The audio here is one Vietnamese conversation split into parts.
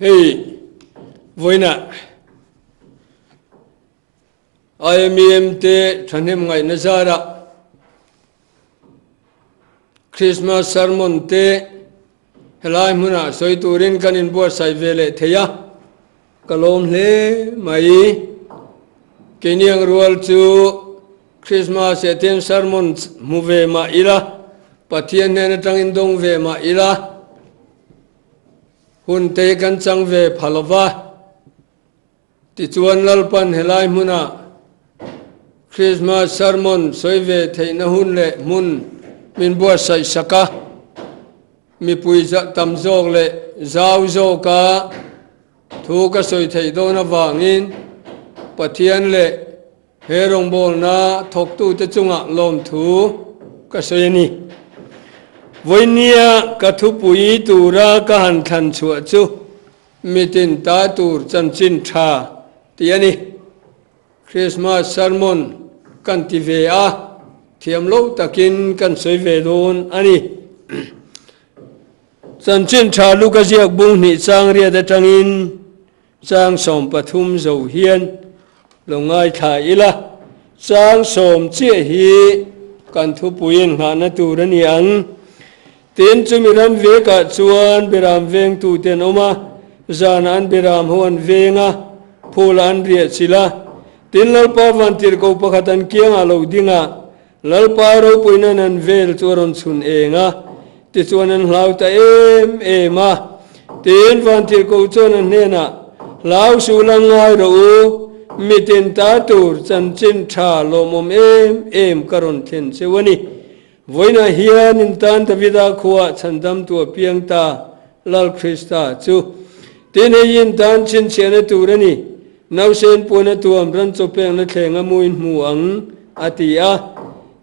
Hey, vui nè. IMEM te thanem ngai na zara. Christmas sermon te helai muna soi turin kanin bua sai vele theya. Kalom le mai keniang rual chu Christmas eten sermon muve ma ila pathian ne tangin dong ve ma ila hun te kan chang ve phalawa ti chuan lalpan helai muna Christmas sermon soi ve theina hun le mun min bua sai saka mi pui za tam zok le zau zo ka thu ka soi thei do na wangin pathian le herong bol na thok tu te chunga lom thu ka soi ni voinia ka thu pui tura ka han than chua chu mitin ta tur chan chin tha tiani Christmas sermon kan ti ve a thiam lo takin kan soi ve don ani chan chin tha lu ka jiak bung ni chang ria da tangin chang som pathum zo hian longai tha ila chang som che hi kan thu puin ha na tur ani ang tin chumiram ve ka chuan biram veng tu ten oma zan an biram huan venga phul an ria chila tin lalpa vantir ko pakhatan kiang alo dinga lalpa ro puina nan vel churon chun enga ti chuan an hlau ta ema tin vantir ko chuan an hena lau su langai ro mitin ta tur chan chin tha lomom em karon then chewani voina hian in tan Davida khuwa chandam tu piang ta lal Krista chu tin yin tan chin chena turani nausen puna tuam ran chopeng na thlenga muin mu ang atia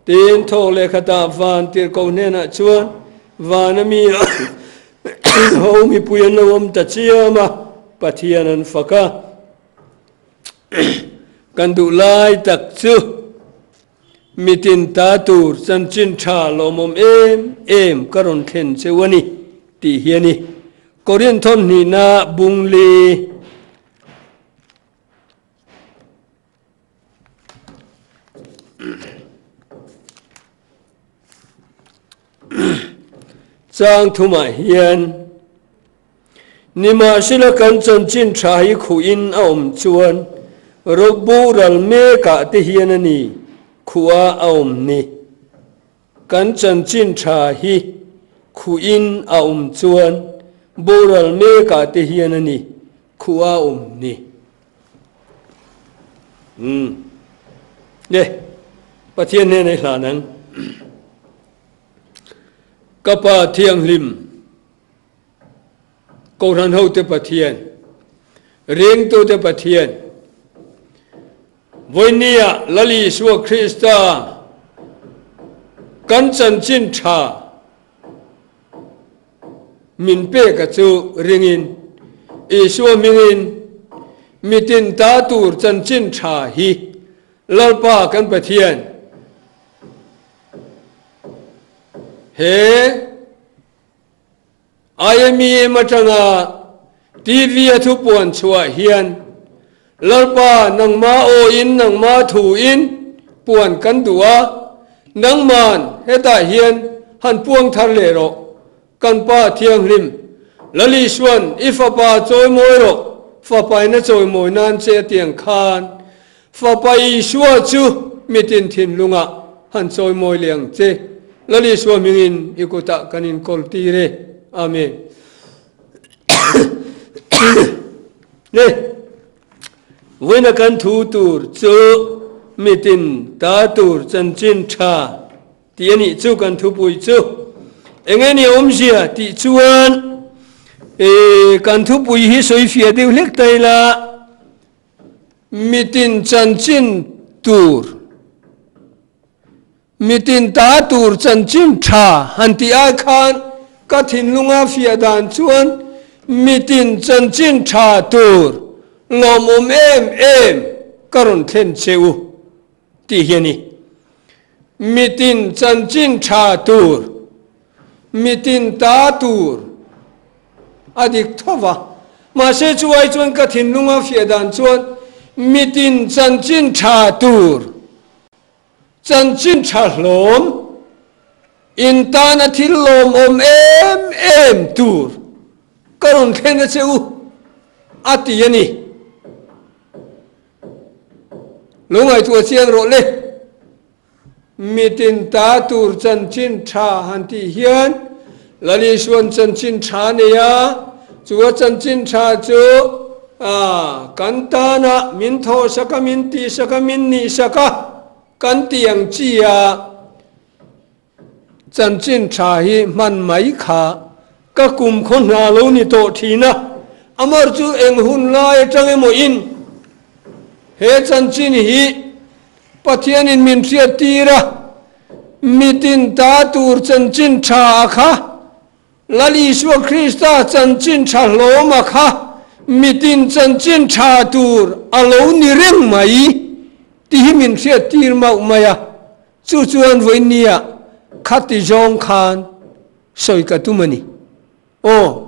tin thok le khata van tir ko nena chuan vanami ho mi puyan lawam ta chiama pathian an faka kan du lai tak chu mitin ta tur chan chin tha lomom em karon thlen chewani ti hiani korin thon ni na bungli chang thuma hian nima sila kan chan chin tha hi khu in a om chuan rokbu ral me ka te hian ani khuwa a om ni kan chan chin tha hi khu in a om chuan boral me ka te hian ani khuwa om ni ne pathian ne nei hlanang kapa thiang lim ko ran ho te pathian reng to te pathian voinia lali suwa Krista kan chan chin tha min pe ka chu ringin isua mingin mitin ta tur chan chin tha hi lalpa kan pathian he IME matanga TV athu pon chua hian lalpa nang ma o in nang ma thu in puan kan duwa nang man heta hian han puang thar le ro kan pa thiang lim lali suan ifa pa choi moi ro fa pai na choi moi nan che tiang khan fa pai suwa chu mitin thin lunga han choi moi liang che lali suwa mingin ikuta kanin kol tire amen ne voina kan thu tur chu mitin ta tur chan chin tha tiani chu kan thu pui chu engeni omzia ti chuan kan thu pui hi soi fia deu lek taila mitin chan chin tur mitin ta tur chan chin tha hanti a khan ka thin lunga fia dan chuan mitin chan chin tha tur lomom em karon thlen cheu ti hiani mitin chan chin tha tur mitin ta tur adik thova mà sẽ chuai chuan ka thin lunga phía đàn chuan mitin chân chín trà tur chân chín trà lom in ta na thil lom em tur karon khen na cheu ati ani lungai tu chiang ro le mitin ta tur chân chín trà han ti hian lali suan chân chín trà ne ya chúa chân chín trà chu kan ta na min tho saka min ti saka min ni saka kan tiang chi chân chín trà hi man mai kha ka kum khon na lo ni to thina amar chu eng hun lai tang mo in he chân chín hi pathian in min ria tira mitin ta tur chân chín trà kha lali suwa Krista chân chín trà lo ma kha mitin chân chín trà tur alo ni reng mai ti hi min ria tir mau maya chu chuan voi nia khati jong khan soi ka tumani o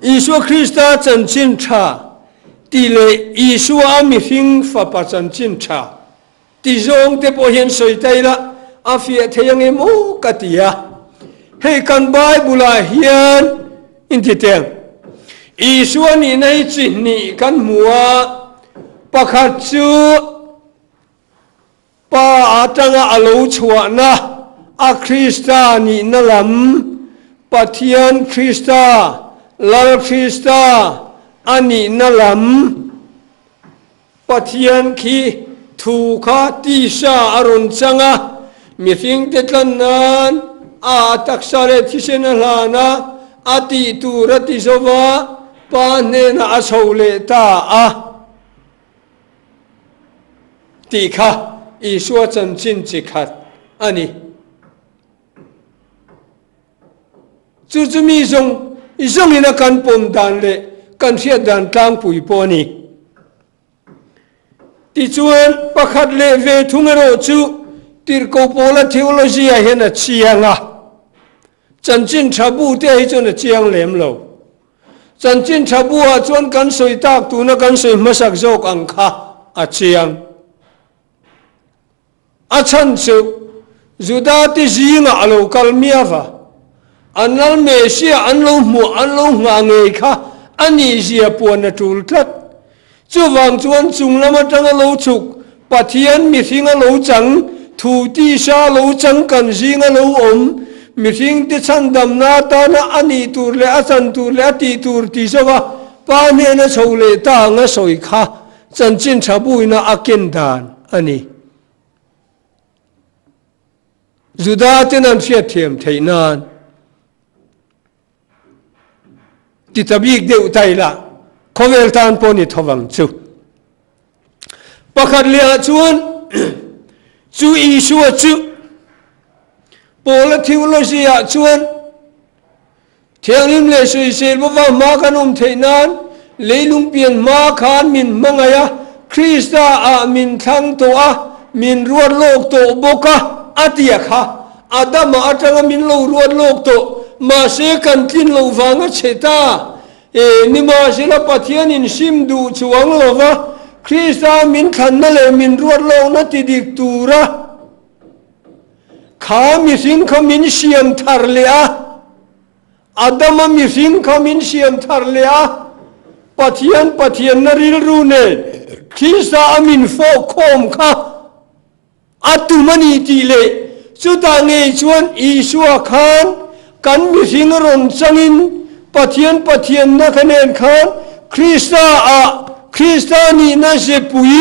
Isua Krista chân chín trà ti le Isua mi hing fa pa chân chín trà ti jong te po hian soi tai la a fia theyang em o katia hei kan Bible hian in ti teng Isua ni nei chin ni kan mua pakhat chu pa atanga alo chuana a Krista ni na lam pathian Krista lal Krista ani na lam pathian khi thu kha ti sa aron changa mi thing te tlan nan a taksale thisen hlana ati tu rati zowa pa ne na asole ta a ti kha Isua chân chín chi khat ani chu mi zong ina kan pom dan le kan ria dan tlang pui po ni ti chuan pakhat le ve thungero chu tir ko pola theology a hen a chianga chân chín thabu te hi chon a chiang lem lo chân chín thabu a chuan kan soi tak tu na kan soi masak jok ang kha a chiang a chan chu juda ti zinga alo kalmiava anal mesia anlo mu anlo nga ngei kha ani zia puan atul tlat chuwang chuan chunglama tanga lo chuk pathian mi thinga lo chang thu ti sa lo chang kan zinga lo om mi thing ti chandam na ta na ani tur le achan tur le ti tur ti sawa pa ne na chole ta nga soi kha chân chín thabuina aken dan ani Juda tenan fiat thiam theinan ti tabik deu taila khovel tan poni thowang chu pakhat lia chuan chu Isua chu pola theology a chuan thiangim le sui sel bawa ma kanum theinan leilung pian ma khan min mangaya Krista a min thang to a min ruat lok to boka atia kha adama atanga min lo ruat lok to ma se kan tin lo wanga cheta ni ma se la pathian in sim du chuang lova Krista min khan na le min ruat lo na ti dik tura kha mi sin kha min siam thar le a adama mi sin kha min siam thar le a pathian na ril ru ne Krista amin fo khom kha atumani ti le chu ta nge chuan Isua khan kan mi hing ron changin pathian na khanen khan Krista ni na se pui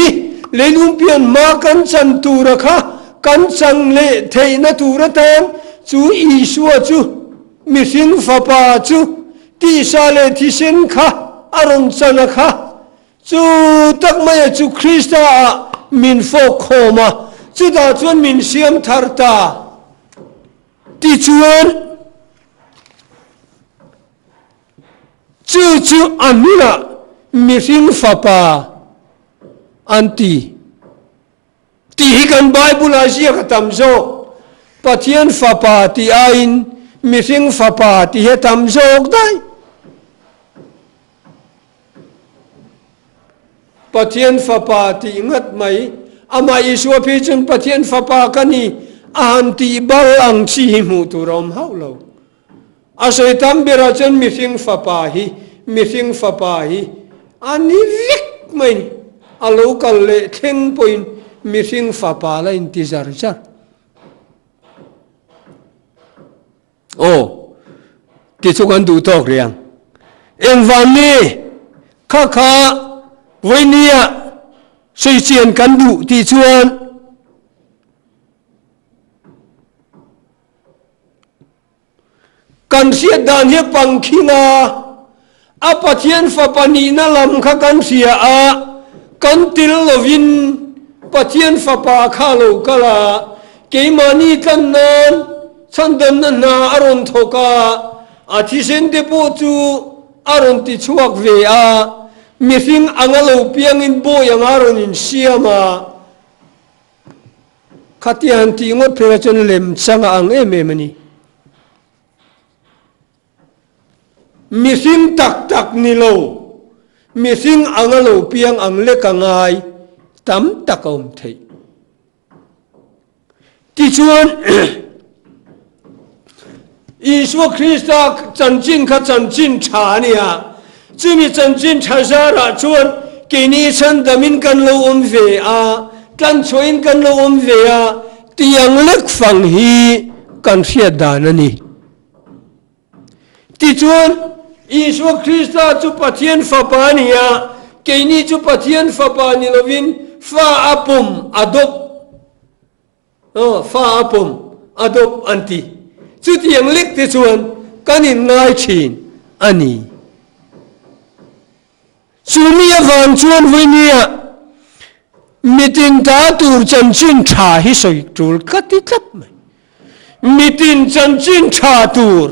leilung pian ma kan chan tu ra kha kan chang le thei na tu ra tan chu Isua chu mi hing fa pa chu ti sa le thi sen kha aron chana kha chu tak mai chu Krista min fo khoma chu da chuan min siam thar ta ti chuan chu anina mi hing fa pa anti ti hi kan Bible a sia ka tam zo Pathian Fapa ti ain mihring Fapa ti he tam zok dai Pathian Fapa ti ngat mai ama Isua phi chun Pathian Fapa kani an ti bal ang chi mu tu rom hau lo asoi tam bera chun mihring Fapa hi ani vik mai alo kal le theng point mihring Fapa la in ti zar zar ti chu kan du tok riang en van ni kha với nia xây chiên cán đủ thì chuan kan siết đàn hiệp bằng khi na Pathian Fapa ni na lam kha kan sia a kan til lovin Pathian Fapa kha lo kala ke mani kan nan sandan na aron thoka athi sen de po chu aron ti chuak ve a mihring angalo piang in boy angaron in siama khatian ti ngot phera chon lem changa ang emani mihring tak ni lo mihring angalo piang ang le kangai tam takom thei ti chuan Isua Krista chanchin kha chanchin tha nia chumi chanchin thasa ra chuan kini chan damin kan lo ve a kan choin kan lo ve a tiang lek phang hi kan sia dan ani ti chuan Isua Krista chu Pathian Fapa nia kini chu Pathian Fapa ni lovin fa apum adop anti chu tiang lek ti chuan kanin ngai chin ani Sumia van chuan vinia mitin ta tur chanchin tha hi soi tul kati tlap mai mitin chanchin tha tur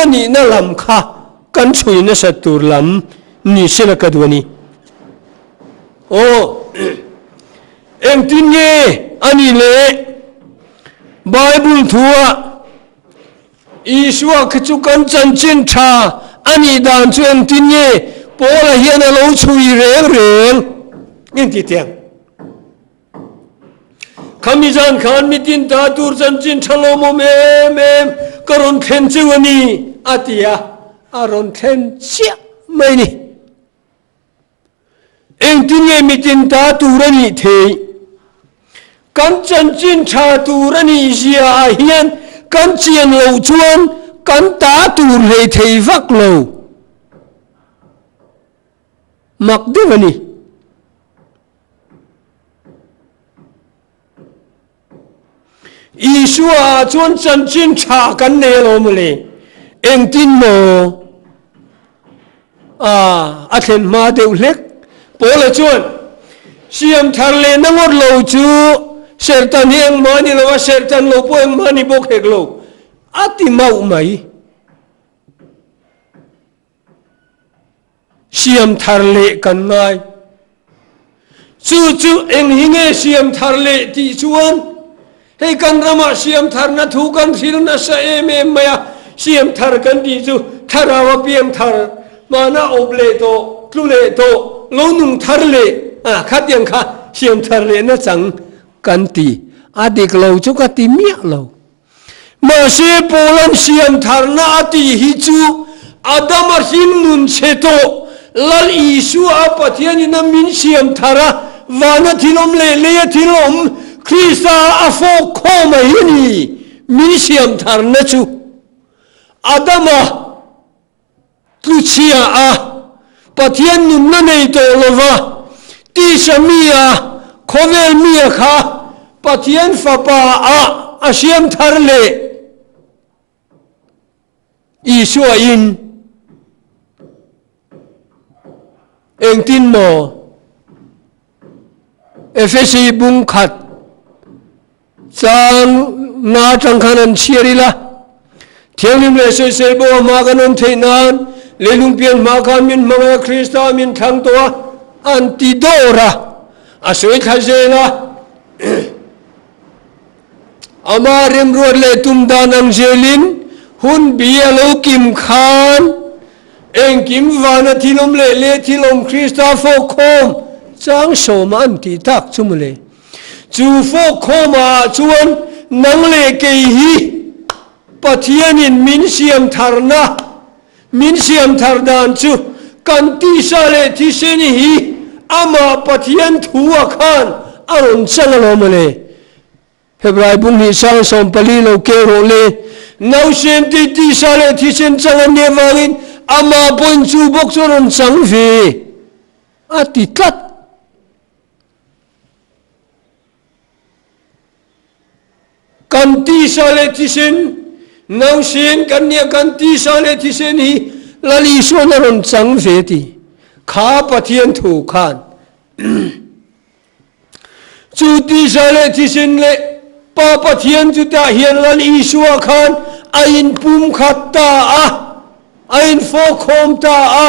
ani na lam kha kan chui na sa tur lam ni sila kadwani em tin nge ani le Bible thua Isua kchu kan chanchin tha ani dan chu em tin nge Paula hian a lo chui reng in ti tiang Kamizan khan mitin ta tur chanchin thalo mo mem karon khen chuani atia aron khen chia mai ni eng tin nge mitin ta turani the kan chanchin tha turani sia a hian kan chian lo chuan kan ta tur hei thei vak lo Makdivani Isua chuan chanchin tha kan ne lo mule eng tin mo athen ma deu lek pola chuan siam thar le nangot lo chu sertan hiang mani lo sertan lo po eng mani bok hek lo ati mau mai siam thar le kan ngai chu eng hinge siam thar le ti chuan hei kan rama siam thar na thu kan thil na sa em maya siam thar kan ti chu tharawa piam thar mana oble to tlule to lo nung thar le khat yang kha siam thar le na chang kan ti adik lo chu ka ti mia lo ma se polan siam thar na ati hi chu adama hin nun che to lal Isua Pathian ina min siam thara vana thilom le thilom Krista afo khoma hini min siam thar na chu adama tluchia Pathian nun na nei to lova ti samia khovel mia kha Pathian Fapa a siam thar le Isua in eng tin mo Efesi bung khat chang na chang khanan chirila thianglim le se bo ma kanon theinan lelung pian ma khan min manga Krista min thang to antidora asoi khajela ama rem ruột le tum dan ang jelin hun bia lo kim khan eng kim vana thilom le thilom Krista fo khom chang som an ti tak chumle chu fo khoma chuan nang le ke hi pathianin min siam tharna min siam thardan chu kan ti sa le thi sen hi ama pathian thuwa khan aron changalo male Hebrai bung ni sang som pali lo ke ro le nau sem ti sa le thi sen changan ne wangin ama pon chu bok choron chang ve ati tat kan ti sa le thi sen nau sen kan nia kan ti sa le thi sen hi lali so na ron chang ve ti kha pathian thu khan chu ti sa le thi sen le pa pathian chu ta hian lali so khan ain pum khat ta a ain fo khom ta a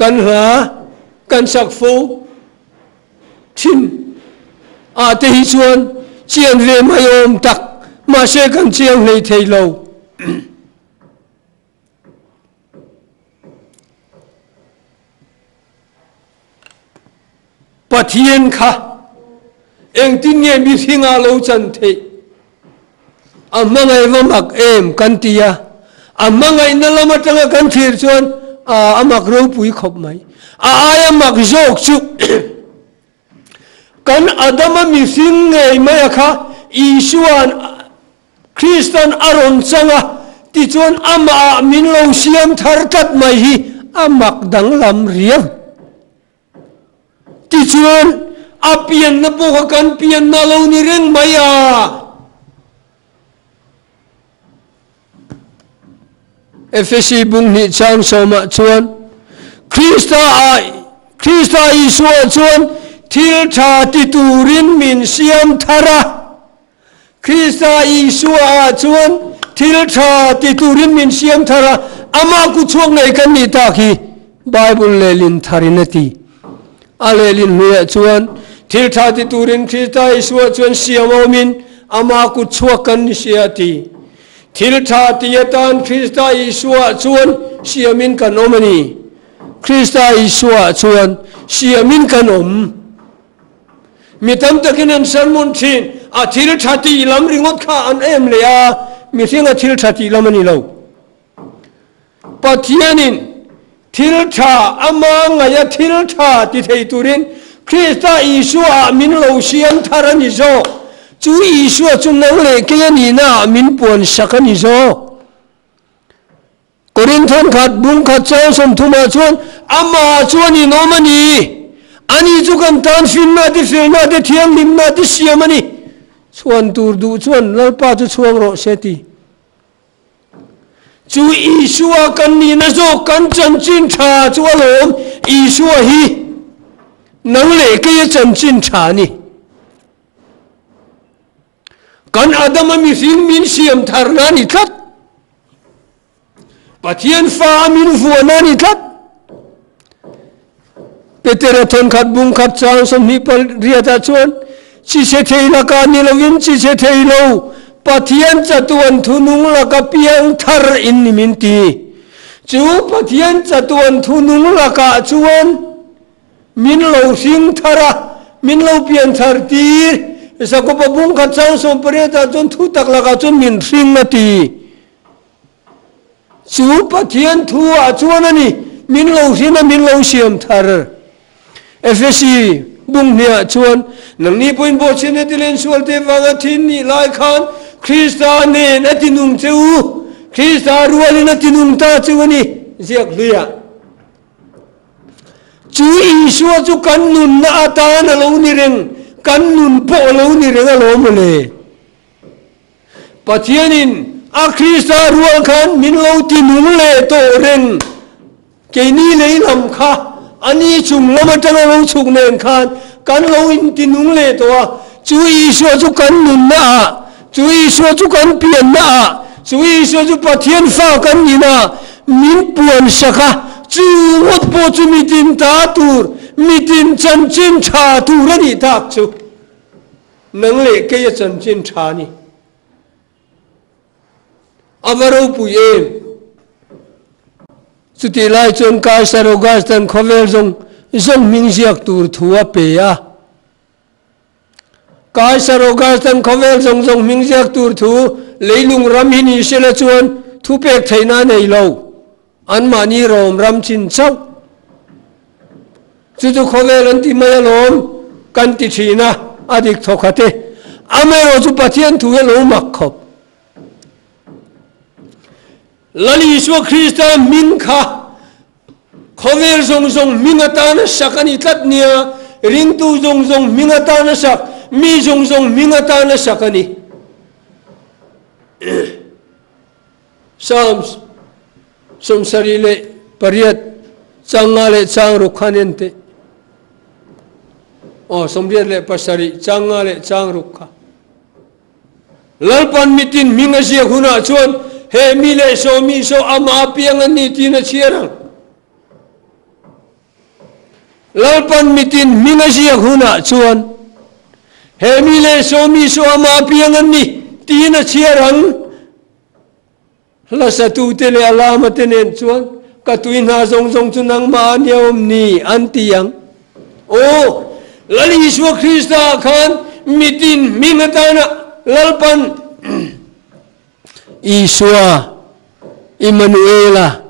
kan ha kan sak fo thin a te hi chuan chiang ve mai om tak ma se kan chiang nei thei lo pathian kha eng tin nge mi thinga lo chan thei amangai wamak em kan tia amangai na lama tanga kan thir chuan amak ro pui khop mai aya mak jok chu kan adama mi sing ngei mai kha isuan Kristan aron changa ti chuan ama min lo siam thar tat mai hi amak dang lam riang ti chuan apian na po kan pian na lo ni reng mai a Efesi bung ni chang soma chuan Krista Isu chuan thil tha ti turin min siam thara Krista Isu chuan thil tha ti turin min siam thara ama ku chuak nei kan ni ta khi Bible le lin tharinati ale lin nuya chuan thil tha ti turin Krista Isu chuan siamomin ama ku chuak kan ni siati thil tha ti yatan Krista Isu chuan siamin kan omani Krista Isu chuan siamin kan om mi tam takin an sermon thin a thil tha ti lam ringot kha an em le a mi thinga thil tha ti lam ani lo pathianin thil tha ama ngaya thil tha ti thei turin Krista Isu min lo siam tharani zo chu Isu chu nang le ke ni na min pon sakani zo Korinthon khat bung khat chaw som thuma chuan ama chuan ni nomani ani chu kan tan fin na ti fel na te thiam lim na ti siamani chuan tur du chuan lalpa chu chuang ro seti chu Isu kan ni na zo kan chan chin tha chu alom Isu hi nang le ke chan chin tha ni kan adama mi sing min siam thar na ni that pathian fa min fu na ni that Petera thon khat bung khat chang som ni pal riata chuan chi se thei la ka ni lovin chi se thei lo pathian chatuan thunung la ka piang thar in ni min ti chu pathian chatuan thunung la ka chuan min lo sing thara min lo pian thar tir sa ko pa bung khat chang som pareta chon thu tak la ka chon min sing na ti chu pathian thu a chuan ani min lo sina min lo siam thar Efesi bung nia chuan nang ni point bo chine tilen sualte wanga thin ni lai khan Krista ne na tinung cheu Krista rualin na tinung ta chuani ziak hlia chu Isu chu kan nun na ata na lo ni reng kan nun po lo ni reng a lo mole pathianin a Krista rual khan min lo tinung le to reng ke ni lei lam kha ani chung lama tanga lo chuk nen khan kan lo in tinung le to chu Isu chu kan nun na chu Isu chu kan pian na chu Isu chu pathian fa kan ni na min puan saka chu ngot po chu mi tin ta tur mi tin chan chin tha tu ra ni tak chu nang le ke ya chan chin tha ni avaro pu em chuti lai chon kai sarogas tan khovel zong ming ziak tur thua pe ya kai sarogas tan khovel zong ming ziak tur thu leilung ram hi ni sela chuan thu pek thaina nei lo an mani rom ram chin chau chu khovel an ti mai lom kan ti thina adik thokhate amero chu pathian thu lo mak khop lali Yeshua Krista min kha khovel zong mingata na sakani tat nia ring tu zong mingata na sak mi zong mingata na sakani Psalms somsarile pariat changale changru khanente somriat le pasari changale changru kha lalpan mitin mingasia huna chuan he mi le so ama piangan ni tina chiarang lalpan mitin mingasia huna chuan he mi le so ama piangan ni tina chiarang la satu tele alama tenen chuan katuin ha zong chunang ma niom ni antiang lali Yeshua Krista khan mitin mingatana lalpan Yeshua Emmanuela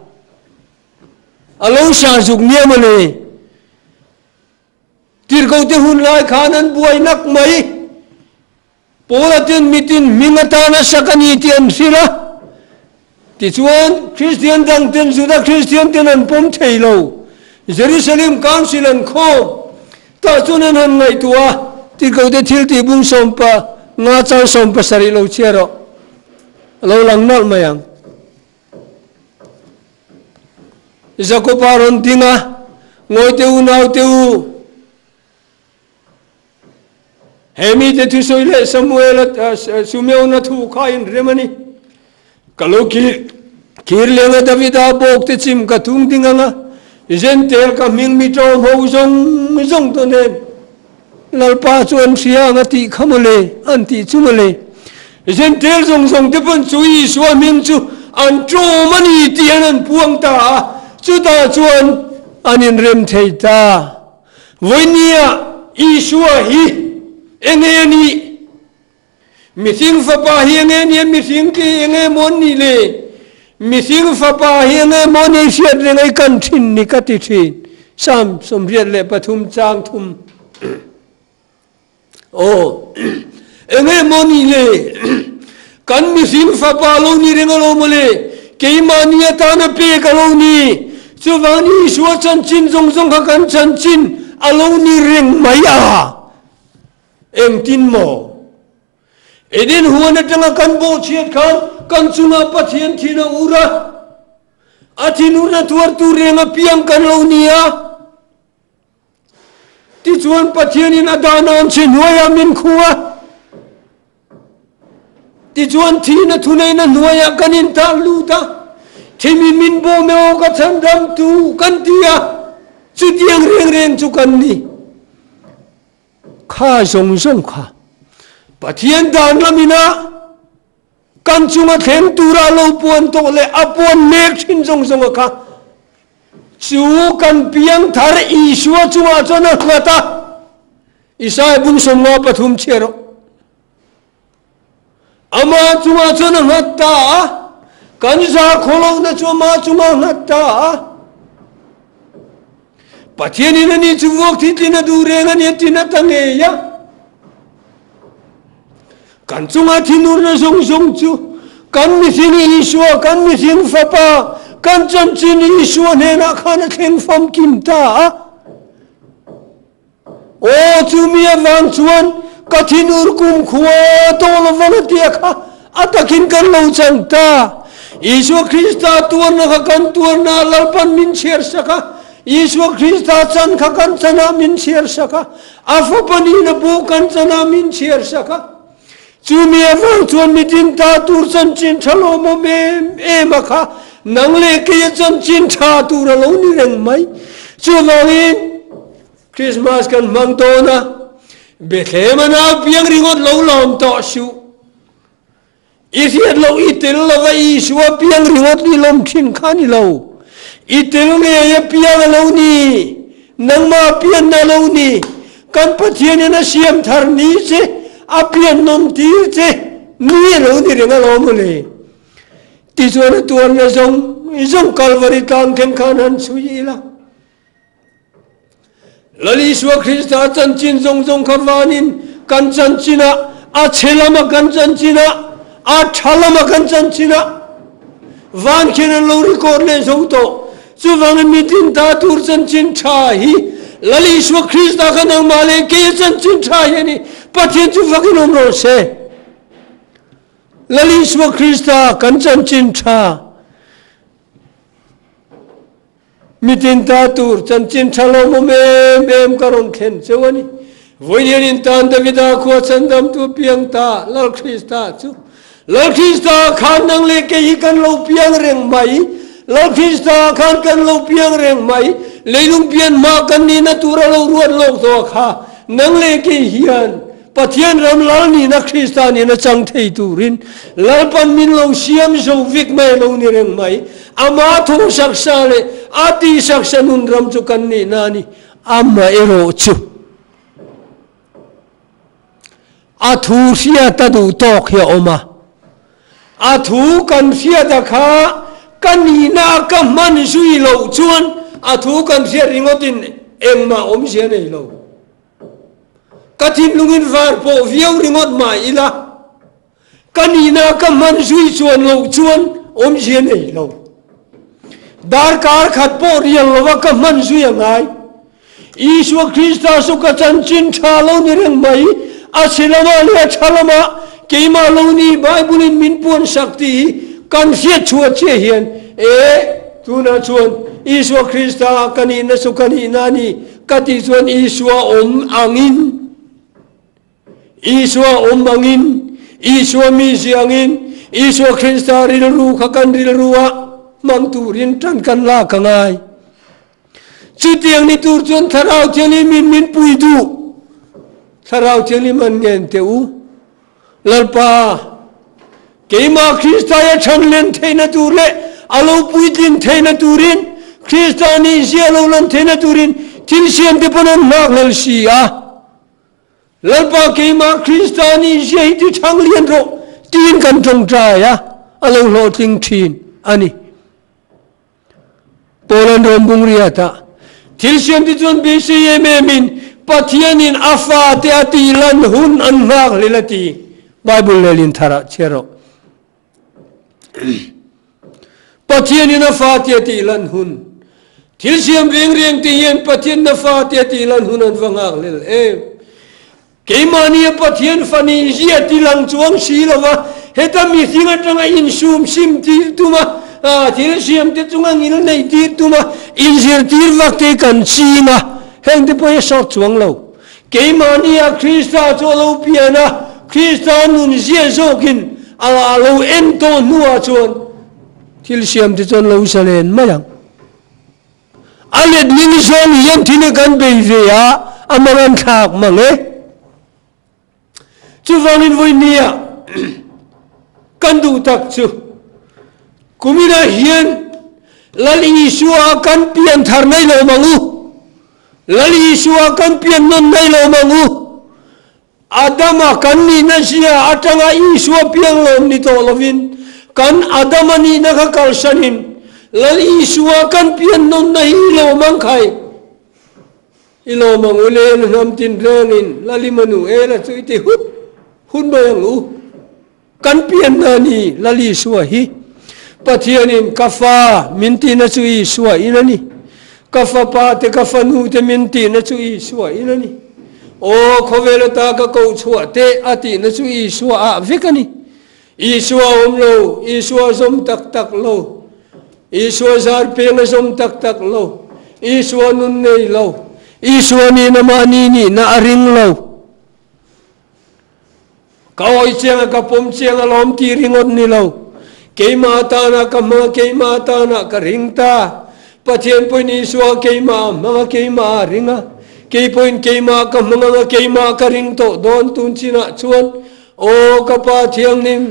alo sa zuk niamale tirkau te hun lai khanan buai nak mai polatin mitin mingatana sakani tian sila ti chuan Christian dang ten suda Christian ten an pom thailo Jerusalem council an kho ta chunan han ngai tua tirkau te thil ti bung sompa nga chau sompa sari lo chero lo lang nol mayang Isako paron tinga ngoi teu nau teu hemi te tu soile Samuel sumeu na thu khain remani kaloki kir lenga Davida bok te chim ka thung dinganga zen tel ka ming mi to ho zong to ne lalpa chuan sia ngati khamale anti chumale zen tel zong te pon chui suwa ming chu an tro mani tian an puang ta chu ta chuan anin rem thei ta voinia Isua hi engeni mi thing fa pa hi engeni mi thing ki enge mon ni le mi thing fa pa hi enge mon ni siat le ngai kan thin ni ka ti thin sam som riat le pathum chang thum enge mon ni le kan mi thing fa pa lo ni renga lo mole ke mania ta na pe ka lo ni chuwani suwa chan chin zong ka kan chan chin alo ni reng maya em tin mo edin huana tanga kan bo chiat kan chunga pathian thina ura athinura tuar tu renga piang kan lo nia ti chuan pathian in adanan chin hoya min khuwa ti chuan thina thunai na nuaya kanin ta luta thimi min bo meo ka chandam tu kan tia chu tiang reng chu kan ni kha zong kha pathian dan lamina kan chunga thleng tura lo puan to le apon mek thin zong kha chu kan piang thar Isua chunga chona khata Isai bung somma pathum chero ama chunga chona ngata kan za kholo na chuma chunga ngata pathian in ni chu wok thi tina du renga ni tina tangeya kan chunga thinur na zong chu kan mi thini Isua kan mi thing fapa kan chan chin Isua ne na khana theng fam kim ta chu mi awang chuan ka thinur kum khuwa to lo wala tia kha atakin kan lo chang ta Yeshua Krista tuan na kan tuan na lalpan min cher saka Yeshua Krista chan kha kan chana min cher saka afapani na bo kan chana min cher saka chumi awang chuan mitin ta tur chan chin thalo mo me emakha nangle ke chan chin tha tur lo ni reng mai chu longin Christmas kan mang to na Bethlehem na piang ringot lo lom to su Isiat lo itil lo va Isua piang ringot ni lom thin khani lo itil nge ya piang lo ni nang ma pian na lo ni kan pathian na siam thar ni se a pian nom ti se ni lo ni renga lo mo le ti chuan tuan na zong Calvary tang khen khanan sui la Lali Isua Krista chan chin zong khawanin kan chan china a chelama kan chan china a thalama kan chan china van khen lo record le zong to chu wang mitin ta tur chan chin tha hi Lali Isua Krista kan ang male ke chan chin tha hi ni pathian chu wakin om ro se Lali Isua Krista kan chan chin tha mitin ta tur chan chin thalo mo mem karon khen chewani voinian in tan davida kho chandam tu piang ta Lal Krista chu Lal Krista khan nang le ke hi kan lo piang reng mai Lal Krista khan kan lo piang reng mai leilung pian ma kan ni na tura lo ruat lok to kha nang le ke hian pathian ram lal ni na Krista ni na chang thei turin lal pan min lo siam zo vik mai lo ni reng mai ama tho saksa le ati saksa nun ram chu kan ni nani amma ero chu athu sia ta du tok ya oma athu kan sia da kha kan ni na ka man sui lo chuan athu kan sia ringotin emma om sia nei lo katim lungin var po viau ringot mai ila kan ni na ka man sui chuan lo chuan om sia nei lo dar kar khat po rial lo ka man sui ngai Isua Krista su ka chan chin tha lo ni reng mai asilama le chalama keima lo ni Bible in min pon sakti kan sia chua che hian tuna chuan Isua Krista kani na su kani nani kati chuan Isua angin Isua angin Isua mi siangin Isua Krista ril ru khakan ril ruwa mang turin tan kan la kangai chu tiang ni tur chuan tharau tiang ni min pui du tharau tiang ni man ngen teu lalpa keima Krista ya chan len theina tur le alo pui tin theina turin Krista ni sia lo lan theina turin tin siam te panan nak lal sia lalpa keima Krista ni sia ti thang lian ro tin kan tong tra ya alo lo ting thin ani Poland rombung riata Tilsiam ti chuan BCM min pathianin afa te ati lan hun an hak lelati Bible lelin thara chero pathianin afa te ati lan hun Tilsiam reng ti yen pathian afa te ati lan hun an wangak lel keimani pathian fani zia ti lang chuang si lawa heta mi singa tanga in sum sim ti tuma Tilsiam te chunga ngil nei ti tuma in zir tir vakte kan singa heng te poe sok chuang lo keimani a Krista cho lo piana Krista nun zia zokin ala lo ento nuwa chuan Tilsiam te chon lo salen mayang alet ning zon yam thine kan bei ve a amaran thak mange chu wangin voi nia kan du tak chu kumina hian lal Isua kan pian thar nei lo mangu lal Isua kan pian non nei lo mangu adama kan ni na sia atanga Isua piang lom ni to lovin kan adama ni na ka kalsanin lal Isua kan pian non nei lo mang khai ilo mangu le nam tin rengin lalimanu la chuiti hun bayang u kan pian na ni lal Isua hi pathianin kafa minti na chu Isua inani kafa pa te kafa nu te minti na chu Isua inani o khovela ta ka ko chua te ati na chu Isua a vikani Isua omlo Isua som tak lo Isua zar pe na som tak lo Isua nun nei lo Isua ni na mani ni na aring lo kawai chenga ka pom chenga lom ti ringot ni lo keima ta na kama keima ta na ka ringta pathian poi ni Isua keima ma keima ringa kei point kei ma ka manga kei ma ka ring to don tun china chuan o ka pa thiang nim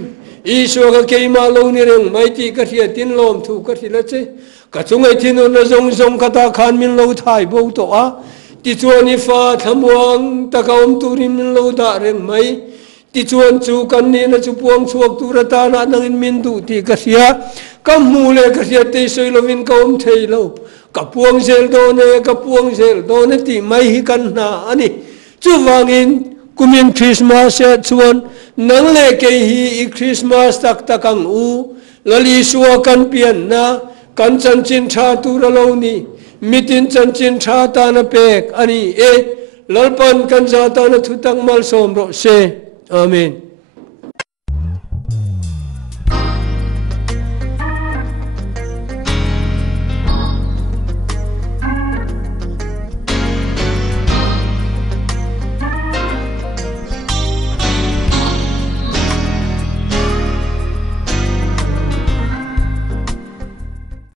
Iswa ka kei ma lo ni reng mai ti ka thia tin lom thu ka thila che ka chungai thinu na zong zong ka ta khan min lo thai bo to a ti chuan ni fa thamuang ta ka om tu rin min lo da reng mai ti chuan chu kan ni na chu puang chuak tu ra ta na nang in min du ti ka thia ka mu le ka thia te soi lo min ka om thei lo ka puang zel do ne ti mai hi kan na ani chu wangin kumin Christmas ya chuan nang le ke hi Christmas tak takang u lali suwa kan pian na kan chan chin tha tu ra lo ni mitin chan chin tha ta na pek ani e lalpan kan za ta na thutang mal som ro se amen.